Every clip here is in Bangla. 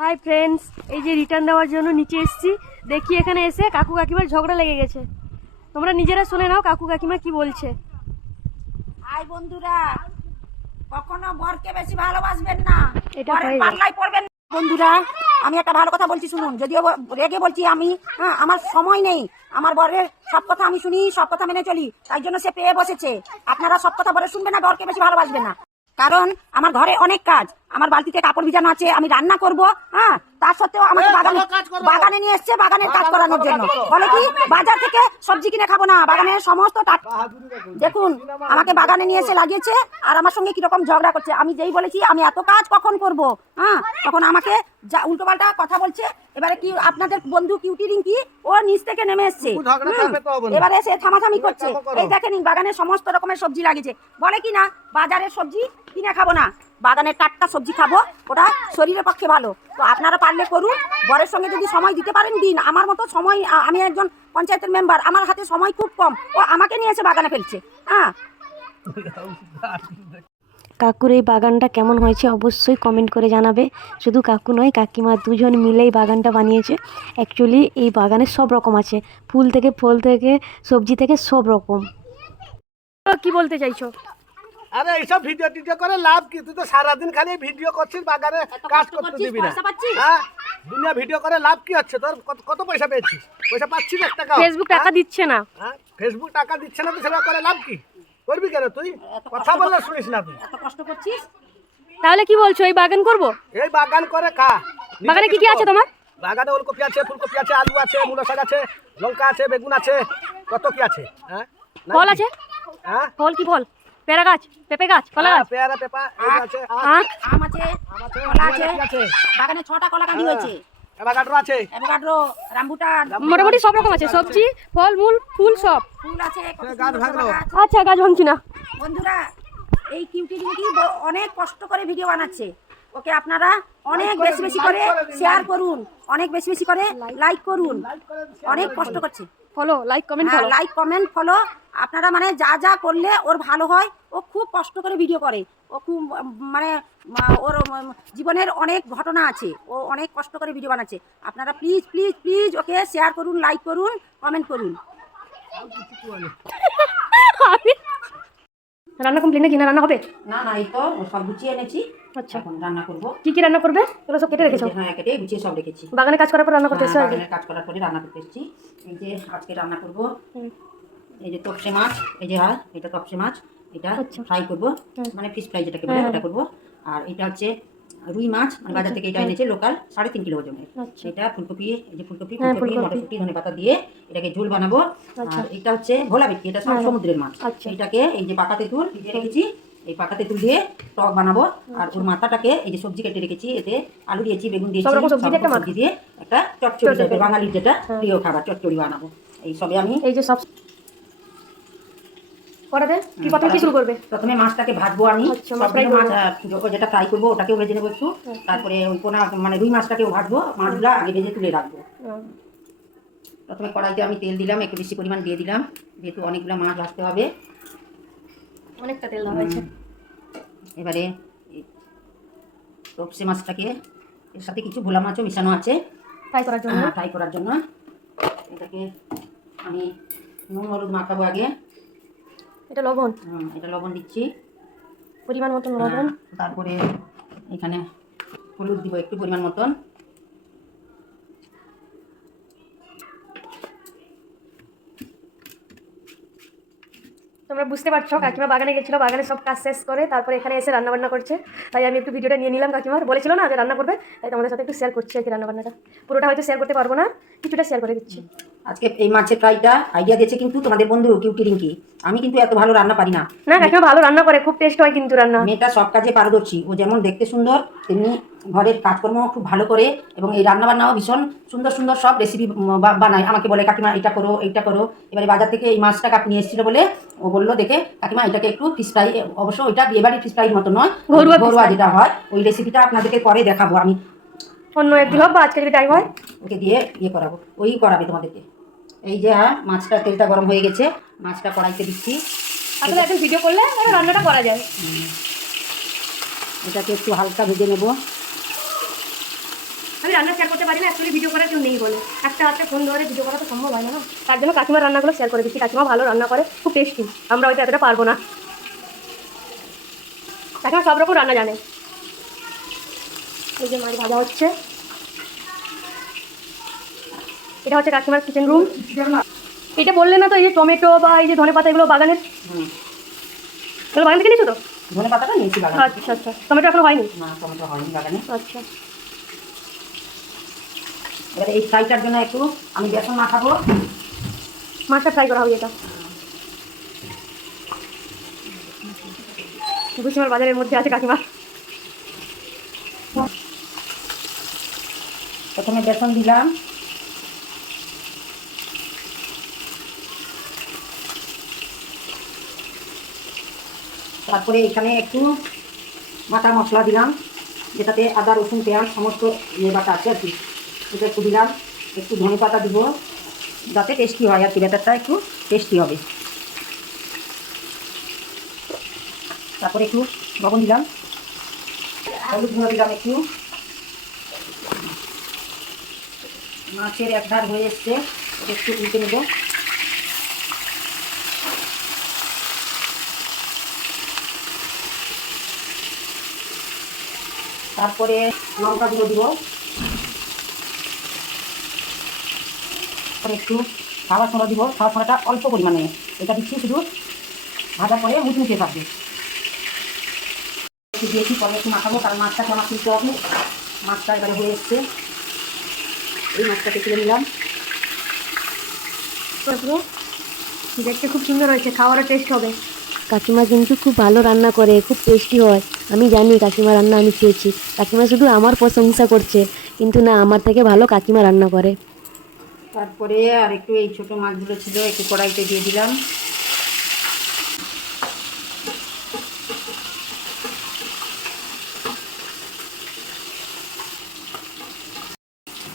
হাই ফ্রেন্ডস এই যে রিটার্ন দেওয়ার জন্য নিচে এসেছি। দেখি এখানে এসে কাকু কাকিমার ঝগড়া লেগে গেছে। তোমরা নিজেরা শুনে নাও কাকু কাকিমা কি বলছে। আই বন্ধুরা। কখনো বরকে বেশি ভালোবাসবেন না। এটা হয়ে পড়বেন না। বন্ধুরা আমি একটা ভালো কথা বলছি শুনুন। যদিও রেগে বলছি আমি হ্যাঁ আমার সময় নেই। আমার বরের সব কথা আমি শুনি সব কথা মেনে চলি। তাই জন্য সে পেয়ে বসেছে। আপনারা সব কথা বলে শুনবেন না বরকে বেশি ভালোবাসবেন না। কারণ আমার ঘরে অনেক কাজ। আমার বালতিতে কাপড় ভিজানো আছে আমি রান্না করব হ্যাঁ? তার সত্ত্বেও আমাকে বাগানে বাগানে নিয়ে এসছে বাগানের কাজ করানোর জন্য। বলে কি বাজার থেকে সবজি কিনে খাব না। বাগানের সমস্ত দেখুন। আমাকে বাগানে নিয়ে এসে লাগিয়েছে আর আমার সঙ্গে কীরকম ঝগড়া করছে। আমি যেই বলেছি আমি এত কাজ কখন করব? হ্যাঁ? তখন আমাকে যা উল্টোপাল্টা কথা বলছে। এবারে কি আপনাদের বন্ধু কিউটি রিঙ্কি ও নিচ থেকে নেমে এসছে। এবারে সে থামাথামি করছে। এই দেখেন বাগানে সমস্ত রকমের সবজি লাগিয়েছে। বলে কি না বাজারের সবজি কিনে খাব না। বাগানের টাটকা সবজি খাব ওটা শরীরের পক্ষে ভালো। তো আপনারা পারলে করুন বরের সঙ্গে যদি সময় দিতে পারেন দিন। আমার মতো সময় আমি একজন পঞ্চায়েতের মেম্বার আমার হাতে সময় খুব কম। ও আমাকে নিয়ে এসে বাগানে ফেলছে। হ্যাঁ। কাকুর এই বাগানটা কেমন হয়েছে অবশ্যই কমেন্ট করে জানাবে। শুধু কাকু নয় কাকিমা দুজন মিলে এই বাগানটা বানিয়েছে। অ্যাকচুয়ালি এই বাগানে সব রকম আছে। ফুল থেকে ফল থেকে সবজি থেকে সব রকম। কি বলতে চাইছো? আরে এইসব ভিডিও টিডিও করে লাভ কি? তুই তো সারাদিন খালি ভিডিও করছিস বাগানে কাজ করতে দিবি না। হ্যাঁ দুনিয়া ভিডিও করে লাভ কি হচ্ছে? তোর কত- কত পয়সা পেয়েছিস? পয়সা পাচ্ছিস এক টাকা ফেসবুক টাকা দিচ্ছে না। হ্যাঁ ফেসবুক টাকা দিচ্ছে না তো সেটা করে লাভ কি? করবি কেন তুই? কথা বললে শুনিস না তুই। এত কষ্ট করছিস? তাহলে কি বলছো এই বাগান করব? এই বাগান করে খা। বাগানে কি কি আছে তোমার? বাগানে ওলকপি আছে ফুলকপি আছে আলু আছে মূলো শাক আছে লঙ্কা আছে বেগুন আছে কত কি আছে? হ্যাঁ? ফল আছে? হ্যাঁ? ফল কি ফল? পেয়ারা গাছ পেঁপে গাছ কলা হ্যাঁ, গাছ। পেয়ারা পেপা আছে। আখ আম আছে কলা আছে। বাগানে ছটা কলা কাঁদি হয়েছে। আছে। রামবুটান মোটামুটি সব রকম আছে সবজি ফল মূল ফুল সব। ফুল আছে গাছ। আচ্ছা গাছ ভাঙছি না। বন্ধুরা এই কিউটি রিঙ্কি অনেক কষ্ট করে ভিডিও বানাচ্ছে। ওকে আপনারা অনেক বেশি বেশি করে শেয়ার করুন। অনেক বেশি বেশি করে লাইক করুন। অনেক কষ্ট করছে। Follow like comment like comment follow আপনারা মানে যা যা করলে ওর ভালো হয় ও খুব কষ্ট করে ভিডিও করে। ও খুব মানে ওর জীবনের অনেক ঘটনা আছে। ও অনেক কষ্ট করে ভিডিও বানাচ্ছে। আপনারা please please please okay share করুন লাইক করুন কমেন্ট করুন। রান্না কমপ্লিট নাকি? না রান্না হবে? না না এই তো সব গুছিয়ে এনেছি। আচ্ছা। এখন রান্না করব। কি কি রান্না করবে? এগুলো সব কেটে রেখেছো? হ্যাঁ কেটে গুছিয়ে সব রেখেছি। বাগানে কাজ করার পর রান্না করতে এসছো হ্যাঁ? বাগানের কাজ করার পরে রান্না করতে এসেছি। এই যে আজকে রান্না করব। হুম। এই যে তপসে মাছ এই যে হ্যাঁ এটা তপসে মাছ এটা আচ্ছা। ফ্রাই করব মানে ফিশ ফ্রাই যেটাকে বলে হ্যাঁ, ওটা করব আর এটা হচ্ছে রুই মাছ মানে বাজার থেকে এটা এনেছে লোকাল সাড়ে তিন কিলো ওজনের আচ্ছা এটা ফুলকপি এই যে ফুলকপি হ্যাঁ, ফুলকপি। মটরশুঁটি ধনে পাতা দিয়ে এটাকে ঝোল বানাবো আচ্ছা। আর এটা হচ্ছে ভোলা বিক্রি এটা সব হ্যাঁ। সমুদ্রের মাছ আচ্ছা। এটাকে এই যে পাকা তেঁতুল ভিজিয়ে রেখেছি এই পাকা তেঁতুল দিয়ে টক বানাবো আর ওর মাথাটাকে এই যে সবজি কেটে রেখেছি এতে আলু দিয়েছি বেগুন দিয়েছি সবজি দিয়ে একটা। টাইপের বাঙালির যেটা। প্রিয় খাবার চটচড়ি বানাবো এই সবে আমি এই যে সব করা দে কি প্রথমে কি শুরু করবে? প্রথমে মাছটাকে ভাজবো আমি। আচ্ছা, মাছ যেটা ফ্রাই করব ওটাকেও ভেজে নেব একটু। তারপরে ওই পোনা মানে রুই মাছটাকেও ভাজবো। মাছগুলো আগে ভেজে তুলে রাখব। প্রথমে কড়াইতে আমি তেল দিলাম একটু বেশি পরিমাণ দিয়ে দিলাম। যেহেতু অনেকগুলো মাছ ভাজতে হবে। অনেকটা তেল দেওয়া হয়েছে। এবারে তপসে মাছটাকে এর সাথে কিছু ভোলা মাছও মিশানো আছে। ফ্রাই করার জন্য। ফ্রাই করার জন্য। এটাকে আমি নুন হলুদ মাখাবো আগে। এটা লবণ? হুম, এটা লবণ দিচ্ছি। পরিমাণ মতন লবণ। হ্যাঁ, তারপরে এখানে হলুদ দিব একটু পরিমাণ মতন। তোমরা বুঝতে পারছ কাকিমা বাগানে গেছিল বাগানে সব কাজ শেষ করে তারপরে এখানে এসে রান্না বান্না করছে। তাই আমি একটু ভিডিওটা নিয়ে নিলাম কাকিমার। বলেছিল না যে রান্না করবে তাই তোমাদের সাথে একটু শেয়ার করছি আর কি রান্না বান্নাটা পুরোটা হয়তো শেয়ার করতে পারব না কিছুটা শেয়ার করে দিচ্ছি। আজকে এই মাছের ফ্রাইটা আইডিয়া দিয়েছে কিন্তু তোমাদের বন্ধু কিউটি রিঙ্কি। আমি কিন্তু এত ভালো রান্না পারি না। না কাকিমা ভালো রান্না করে খুব টেস্ট হয় কিন্তু রান্না। মেয়েটা সব কাজে পারদর্শী। ও যেমন দেখতে সুন্দর তেমনি ঘরের কাজকর্ম খুব ভালো করে এবং এই রান্না বান্নাও ভীষণ সুন্দর সুন্দর সব রেসিপি বানায়। আমাকে বলে কাকিমা এটা করো এইটা করো। এবারে বাজার থেকে এই মাছটা কাপ নিয়ে এসেছিল বলে ও বলল দেখে কাকিমা এটাকে একটু ফিশ ফ্রাই অবশ্য ওইটা বিয়েবাড়ির ফিশ ফ্রাইয়ের মতো নয় ঘরোয়া যেটা হয় ওই রেসিপিটা আপনাদেরকে পরে দেখাবো। আমি অন্য একদিন হোক বা আজকে যদি টাইম হয়। ওকে দিয়ে ইয়ে করাবো। ওই করাবে তোমাদেরকে। এই যে মাছটা তেলটা গরম হয়ে গেছে মাছটা কড়াইতে দিচ্ছি। আসলে একদিন ভিডিও করলে রান্নাটা করা যায়। এটাকে একটু হালকা ভেজে নেব। আমি রান্না শেয়ার করতে পারি না অ্যাকচুয়ালি ভিডিও করার কেউ নেই বলে। একটা হাতে ফোন ধরে ভিডিও করা তো সম্ভব হয় না না। তার জন্য কাকিমার রান্নাগুলো শেয়ার করে দিচ্ছি। কাকিমা ভালো রান্না করে খুব টেস্টি আমরা হয়তো এতটা পারব না। কাকিমা সব রকম রান্না জানে। এই যে মাছ ভাজা হচ্ছে। এটা হচ্ছে কাকিমার কিচেন রুম এটা বললে না তো এই যে টমেটো বা এই যে ধনে পাতা এগুলো বাগানের? এগুলো বাগান থেকে নিয়েছো তো? ধনে পাতাটা নিয়েছি বাগান। আচ্ছা আচ্ছা। টমেটো এখনও হয়নি? না টমেটো হয়নি বাগানে। আচ্ছা। এবারে এই ফ্রাইটার জন্য একটু আমি বেসন মাখাবো। মাছটা ফ্রাই করা হবে এটা। ভুসিমার বাজারের মধ্যে আছে কাকিমা প্রথমে বেসন দিলাম। তারপরে এখানে একটু বাটা মশলা দিলাম, যেটাতে আদা, রসুন, পেঁয়াজ সমস্ত ইয়ে বাটা আছে আর কি। এটা একটু দিলাম, একটু ধনে পাতা দিব, যাতে টেস্টি হয় আর কি, ব্যাটারটা একটু টেস্টি হবে। তারপরে একটু লবণ দিলাম, হলুদ গুঁড়ো দিলাম একটু। মাছের এক ধার হয়ে এসছে, একটু উল্টে নেব। তারপরে লঙ্কা গুঁড়ো দিব। একটু খাওয়া সোনা দিব। সাদা সোনাটা অল্প পরিমাণে। এটা দিচ্ছি শুধু ভাজা করে মুচমুচে থাকবে একটু দিয়েছি, পরে একটু মাখাবো, কারণ মাছটাকে আমার তুলতে হবে মাছটা এবারে হয়ে এসছে। এই মাছটাকে তুলে নিলাম। দেখতে খুব সুন্দর হয়েছে খাওয়ারও টেস্ট হবে। কাকিমা কিন্তু খুব ভালো রান্না করে খুব টেস্টি হয়। আমি জানি কাকিমা রান্না আমি খেয়েছি। কাকিমা শুধু আমার প্রশংসা করছে কিন্তু না আমার থেকে ভালো কাকিমা রান্না করে। তারপরে আর একটু এই ছোট মাছগুলো ছিল একটু কড়াইতে দিয়ে দিলাম।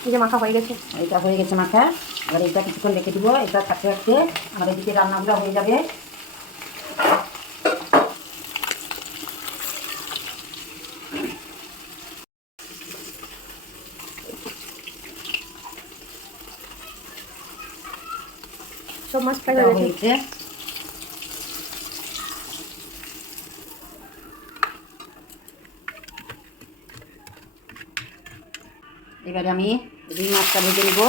এই যে মাখা হয়ে গেছে। এটা হয়ে গেছে মাথা এবার এটা কিছুক্ষণ রেখে দিব এটা থাকতে থাকতে আমার এদিকে রান্নাগুলো হয়ে যাবে। সব মাছ ফ্রাই হয়ে হয়েছে। এবারে আমি রুই মাছটা ভেজে নেব।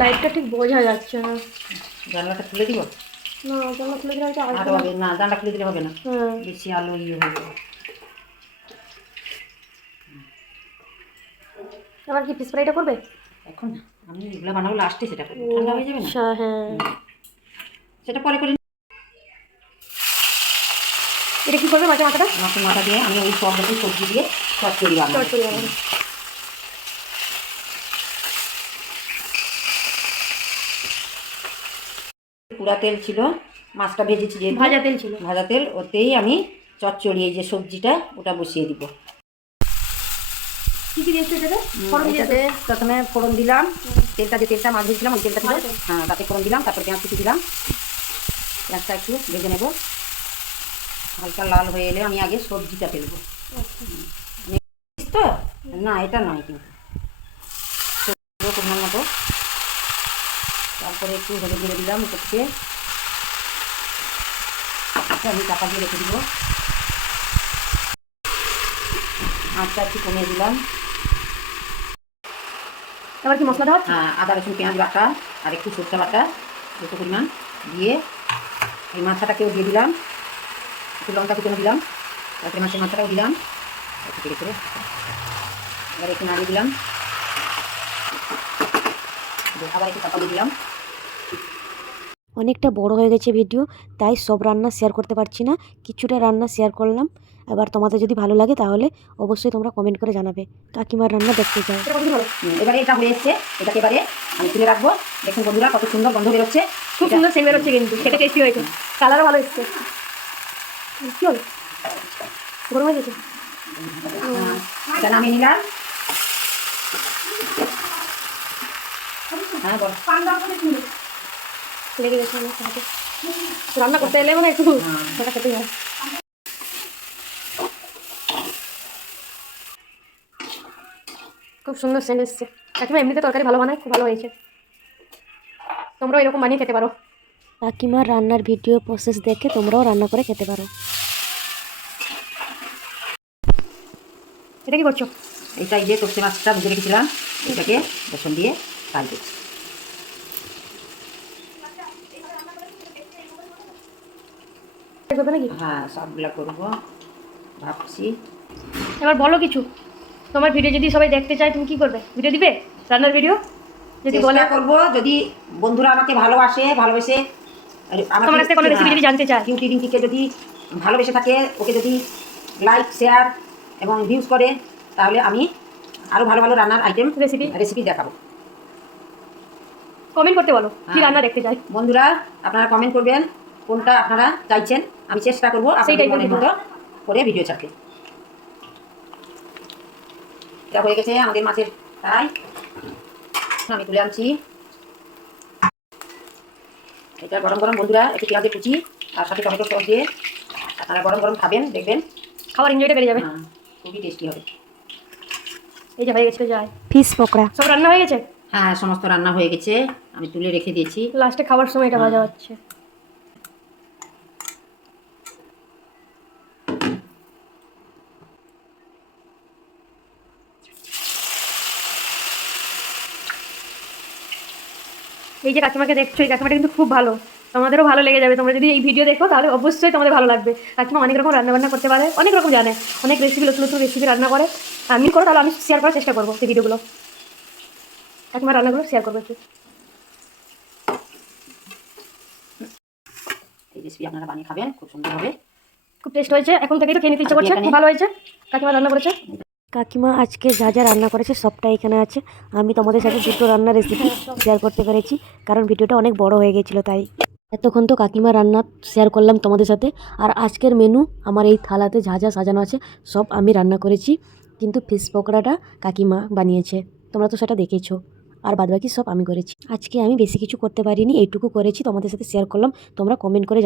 লাইটটা ঠিক বোঝা যাচ্ছে না। জানলাটা খুলে দিব? না জানলা খুলে দিলে আর হবে না জানলা খুলে দিলে হবে না। হ্যাঁ। বেশি আলো ইয়ে যাবে। আবার কি ফিস ফ্রাইটা করবে? এখন না আমি এগুলো বানাবো লাস্টে সেটা ঠান্ডা হয়ে যাবে না? আচ্ছা হ্যাঁ। সেটা পরে করে এটা কি করবে মাঝে মাথাটা? মাছের মাথা দিয়ে আমি ওই সব রকম সবজি দিয়ে বানাবো। চট করে বানাবে। পুরা তেল ছিল মাছটা ভেজেছি যে ভাজা তেল ছিল। ভাজা তেল ওতেই আমি চচ্চড়ি এই যে সবজিটা ওটা বসিয়ে দিব। কি কি দিয়েছ এটাতে ফোড়ন এটাতে প্রথমে ফোড়ন দিলাম তেলটা যে তেলটা মাছ ভেজেছিলাম ওই তেলটা ছিল আচ্ছা। হ্যাঁ তাতে ফোড়ন দিলাম তারপর পেঁয়াজ কুচি দিলাম। পেঁয়াজটা একটু ভেজে নেব। হালকা লাল হয়ে এলে আমি আগে সবজিটা ফেলব। তো? না এটা নয় কিন্তু। পরিমাণ মতো তারপরে একটু হলুদ দিয়ে দিলাম করতে আমি চাপা দিয়ে রেখে দিব। আঁচটা একটু কমিয়ে দিলাম। এবার কি মশলা দেওয়া হ্যাঁ আদা, রসুন, পেঁয়াজ বাটা আর একটু সরষে বাটা দুটো পরিমাণ দিয়ে এই মাথাটাকেও দিয়ে দিলাম। একটু লঙ্কা কুচনো দিলাম। তারপরে মাছের মাথাটাও দিলাম। একটু করে করে এবার একটু নাড়িয়ে দিলাম। আবার একটু চাপা দিয়ে দিলাম। অনেকটা বড় হয়ে গেছে ভিডিও তাই সব রান্না শেয়ার করতে পারছি না কিছুটা রান্না শেয়ার করলাম। এবার তোমাদের যদি ভালো লাগে তাহলে অবশ্যই তোমরা কমেন্ট করে জানাবে। কাকিমার রান্না দেখতে চাও। হুম, এবারে এটা হয়ে এসছে এটাকে এবারে আমি তুলে রাখব। দেখুন বন্ধুরা কত সুন্দর গন্ধ বেরোচ্ছে। খুব সুন্দর সেন্ট বেরোচ্ছে কিন্তু সেটা টেস্টি হয়েছে। কালারও ভালো এসছে। কি হলো? গরম হয়ে গেছে? হ্যাঁ, নিলাম। হ্যাঁ বল। লেগে গেছে আমার হাতে। রান্না করতে এলে মানে একটু ওটা খেতেই হয়। খুব সুন্দর সেন্ট এসছে। কাকিমা এমনিতে তরকারি ভালো বানায় খুব ভালো হয়েছে। তোমরাও এরকম বানিয়ে খেতে পারো। কাকিমার রান্নার ভিডিও প্রসেস দেখে তোমরাও রান্না করে খেতে পারো। এটা কি করছ? এটা এই যে টপসে মাছটা বুঝে রেখেছিলাম। এটাকে বেসন দিয়ে ফ্রাই করছি। করবে নাকি? হ্যাঁ সবগুলা করব। ভাবছি। এবার বলো কিছু। তোমার ভিডিও যদি সবাই দেখতে চায় তুমি কি করবে? ভিডিও দিবে? রান্নার ভিডিও যদি বলে? করব যদি বন্ধুরা আমাকে ভালোবাসে ভালোবেসে আর তোমার কাছ কোনো রেসিপি যদি জানতে চায়? কিউটি রিঙ্কিকে যদি ভালোবেসে থাকে ওকে যদি লাইক শেয়ার এবং ভিউজ করে তাহলে আমি আরও ভালো ভালো রান্নার আইটেম রেসিপি রেসিপি দেখাবো। কমেন্ট করতে বলো কি হ্যাঁ। রান্না দেখতে চাই বন্ধুরা আপনারা কমেন্ট করবেন। কোনটা আপনারা চাইছেন আমি চেষ্টা করব এর মনের মতো করে ভিডিও ছাড়তে। এটা হয়ে গেছে আমাদের মাছের ফ্রাই। আমি তুলে আনছি। এটা গরম গরম বন্ধুরা একটু পেঁয়াজের কুচি আর সাথে টমেটো সস দিয়ে আপনারা গরম গরম খাবেন দেখবেন। খাবার এনজয়টা বেড়ে যাবে। হ্যাঁ, খুবই টেস্টি হবে। এই যে হয়ে গেছে যায়। ফিশ পকোড়া সব রান্না হয়ে গেছে? হ্যাঁ সমস্ত রান্না হয়ে গেছে। আমি তুলে রেখে দিয়েছি। লাস্টে খাবার সময় এটা ভাজা হচ্ছে। যে কাকিমাকে দেখছ এই কাকিমাটা কিন্তু খুব ভালো। তোমাদেরও ভালো লেগে যাবে। তোমরা যদি এই ভিডিও দেখো তাহলে অবশ্যই তোমাদের ভালো লাগবে। কাকিমা অনেক রকম রান্না বান্না করতে পারে অনেক রকম জানে। অনেক রেসিপি নতুন নতুন রেসিপি রান্না করে। আমি করো তাহলে আমি শেয়ার করার চেষ্টা করব সেই ভিডিওগুলো কাকিমা রান্নাগুলো শেয়ার করব একটু। এই রেসিপি আপনারা বানিয়ে খাবেন খুব সুন্দর হবে। খুব টেস্ট হয়েছে। এখন থেকেই তো খেয়ে নিতে ইচ্ছে করছে খুব ভালো হয়েছে। কাকিমা রান্না করেছে। কাকিমা আজকে যা যা রান্না করেছে সবটা এখানে আছে। আমি তোমাদের সাথে দুটো রান্নার রেসিপি শেয়ার করতে পেরেছি, কারণ ভিডিওটা অনেক বড় হয়ে গেছিল তাই। এতক্ষণ তো কাকিমা রান্না শেয়ার করলাম তোমাদের সাথে, আর আজকের মেনু আমার এই থালাতে যা যা সাজানো আছে সব আমি রান্না করেছি, কিন্তু ফিশ পকোড়াটা কাকিমা বানিয়েছে, তোমরা তো সেটা দেখেছ, আর বাদবাকি সব আমি করেছি। আজকে আমি বেশি কিছু করতে পারিনি, এইটুকু করেছি, তোমাদের সাথে শেয়ার করলাম, তোমরা কমেন্ট করে